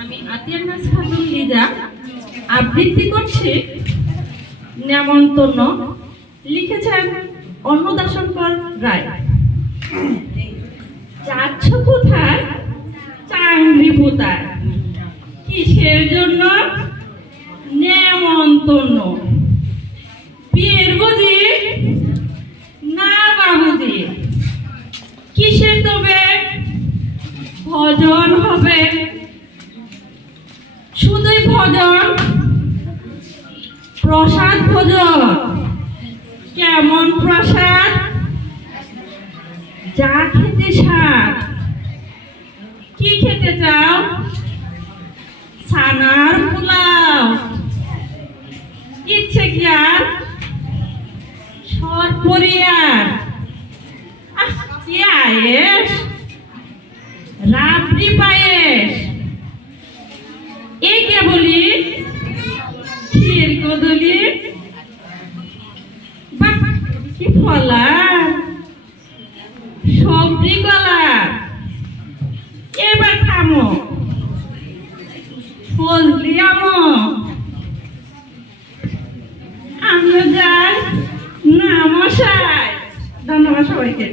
আমি আতিয়ার নাস খাতুন লিজা আবৃত্তি করছি। নেমন্তন্ন। লিখেছেন অন্নদাশঙ্কর রায়। যাচ্ছ কোথায়? চাংরি পোতায় কিসের জন্য? নেমন্তন্ন। বিয়ের বুঝি? না বাবুদি কিসের তবে? ভজন হবে। ভজন। প্রসাদ ভোজন। কেমন প্রসাদ? যা খেতে স্বাদ। কি খেতে চাও? ছানার পোলাও। ইচ্ছে কি আর? সৎ পরিয়ার আহ, কি আয়েস কি ফলা সবজি কলা। এবার থামো। ফজলি আমো আমরা যাই না মশাই। ধন্যবাদ সবাইকে।